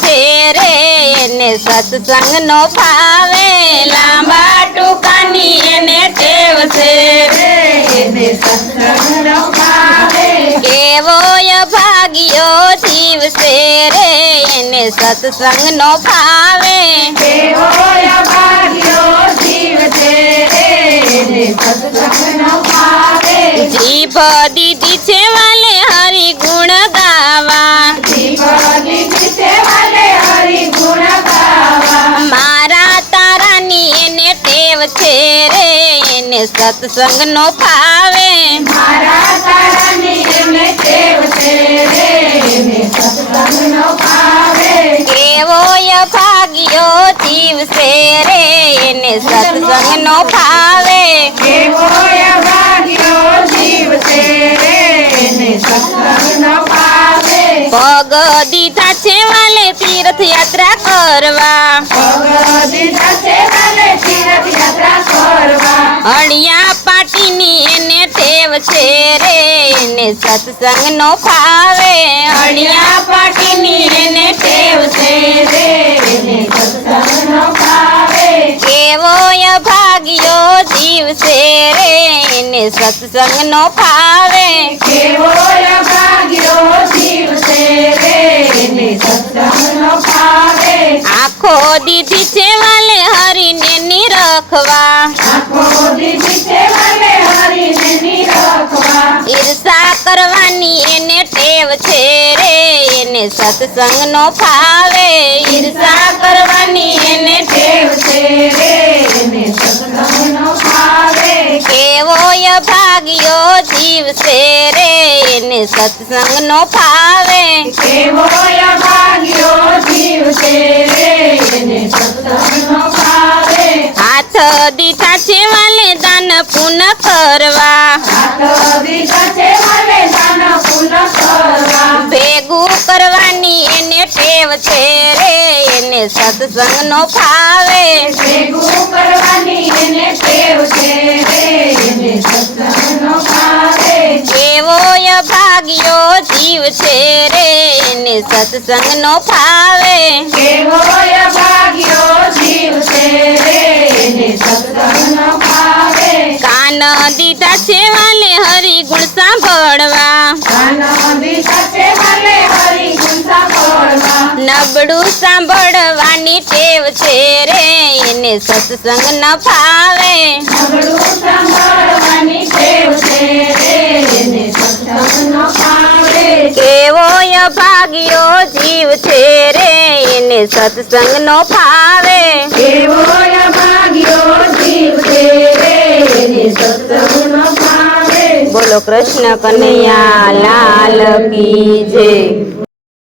છે રે એને સત્સંગનો ભાવે લાંબા ટૂંકાની એને ટેવ છે રે એને સત્સંગનો ભાવે કેવો ભાગ્યો જીવ છે રે એને સત્સંગનો ભાવે કેવો ભાગ્યો જીવ છે રે એને સત્સંગનો ભાવે જીભ દીધી છે વાલે હરિ ગુણ ગાવા જીભ દીધી છે વાલે હરિ ગુણ ગાવા મારા તારાની એને ટેવ છે રે એને સત્સંગનો ભાવે મારા તારાની એને ટેવ છે રે એને સત્સંગનો ભાવે કેવો ભાગ્યો જીવ છે રે એને સત્સંગનો ભાવે કેવો ભાગ્યો જીવ છે રે એને સત્સંગનો ભાવે પગ દીધા છે વાલે તીર્થયાત્રા કરવા પગ દીધા છે વાલે તીર્થયાત્રા કરવા અળિયા પાટીની એને ટેવ છે રે એને સત્સંગનો ભાવે અળિયા પાટીની એને ટેવ છે રે એને સત્સંગનો ભાવે કેવો ભાગ્યો જીવ છે રે એને સત્સંગનો ભાવે કેવો ભાગ્યો જીવ છે રે એને સત્સંગનો ભાવે આખો દીધી છે વાલે હરીને નિરખવા આખો દીધી છે વાલે હરીને નિરખવા ઈર્ષા કરવાની એને ટેવ છે રે એને સત્સંગનો ભાવે ઈર્ષા કરવાની એને ટેવ છે રે એને સત્સંગનો ભાવે કેવો ભાગ્યો જીવ છે રે એને સત્સંગનો ભાવે કેવો ભાગ્યો જીવ છે રે એને સત્સંગનો ભાવે હાથ દીધા છે વાલે દાન પુન કરવા હાથ દીધા છે વાલે દાન પુન કરવા ભેગું કરવાની એને ટેવ છે રે એને સત્સંગનો ભાવે ભેગું કરવાની એને ટેવ છે રે એને સત્સંગનો ભાવે કેવો ભાગ્યો જીવ છે રે એને સત્સંગનો ભાવે કેવો ભાગ્યો જીવ છે રે એને સત્સંગનો ભાવે કાન દીધા છે વાલે હરિ ગુણ સાંભળવા કાન દીધા છે વાલે હરિ ગુણ સાંભળવા નબળું સાંભળવાની ટેવ છે રે એને સત્સંગ ન ભાવે નબળું સાંભળવાની ટેવ છે રે એને સત્સંગનો ભાવે કેવો ભાગ્યો જીવ છે રે એને સત્સંગનો ભાવે કેવો ભાગ્યો જીવ છે રે એને સત્સંગનો ભાવે બોલો કૃષ્ણ કનૈયા લાલ કી જય।